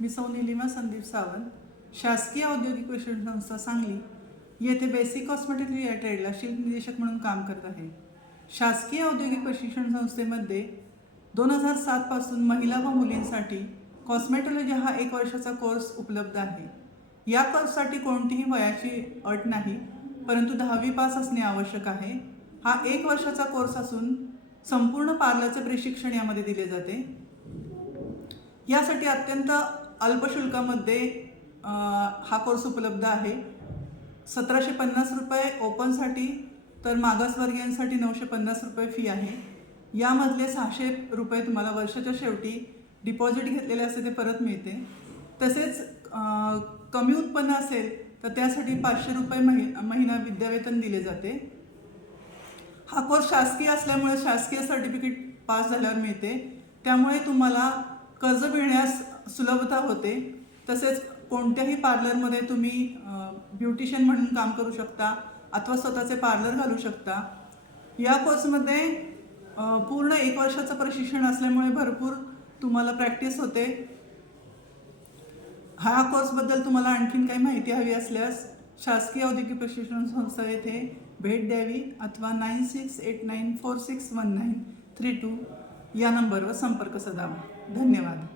मी सौ निलिमा संदीप सावंत, शासकीय औद्योगिक प्रशिक्षण संस्था सांगली येथे बेसिक कॉस्मेटिक या ट्रेडला शिल्प निदेशक म्हणून काम करत आहे। शासकीय औद्योगिक प्रशिक्षण संस्थेमध्ये 2007 पासून महिला व मुलींसाठी कॉस्मेटॉलॉजी हा 1 वर्षाचा कोर्स उपलब्ध आहे। या कोर्ससाठी कोणतीही वयाची अट नाही, परंतु 10वी पास असणे आवश्यक आहे। हा 1 वर्षाचा कोर्स असून संपूर्ण पार्लरचे प्रशिक्षण यामध्ये दिले जाते। यासाठी अत्यंत अल्प शुल्कामध्ये हा कोर्स उपलब्ध आहे। 1750 रुपये ओपनसाठी, तर मागासवर्गीयांसाठी 950 रुपये फी आहे। यामधले 600 रुपये तुम्हाला वर्षाच्या शेवटी डिपॉझिट घेतलेले असते ते परत मिळते। तसेच कमी उत्पन्न असेल तर त्यासाठी 500 रुपये महिना विद्यावेतन दिले जाते। हा कोर्स शासकीय असल्यामुळे शासकीय सर्टिफिकेट पास झाल्यावर मिळते, त्यामुळे तुम्हाला कर्ज मिळण्यास सुलभता होते। तसेच कोणत्याही पार्लरमध्ये तुम्ही ब्युटिशियन म्हणून काम करू शकता अथवा स्वतःचे पार्लर घालू शकता। या कोर्समध्ये पूर्ण 1 वर्षाचं प्रशिक्षण असल्यामुळे भरपूर तुम्हाला प्रॅक्टिस होते। हा कोर्सबद्दल तुम्हाला आणखीन काही माहिती हवी असल्यास शासकीय औद्योगिक प्रशिक्षण संस्था येथे भेट द्यावी अथवा 9689461932 या नंबरवर संपर्क साधावा। धन्यवाद।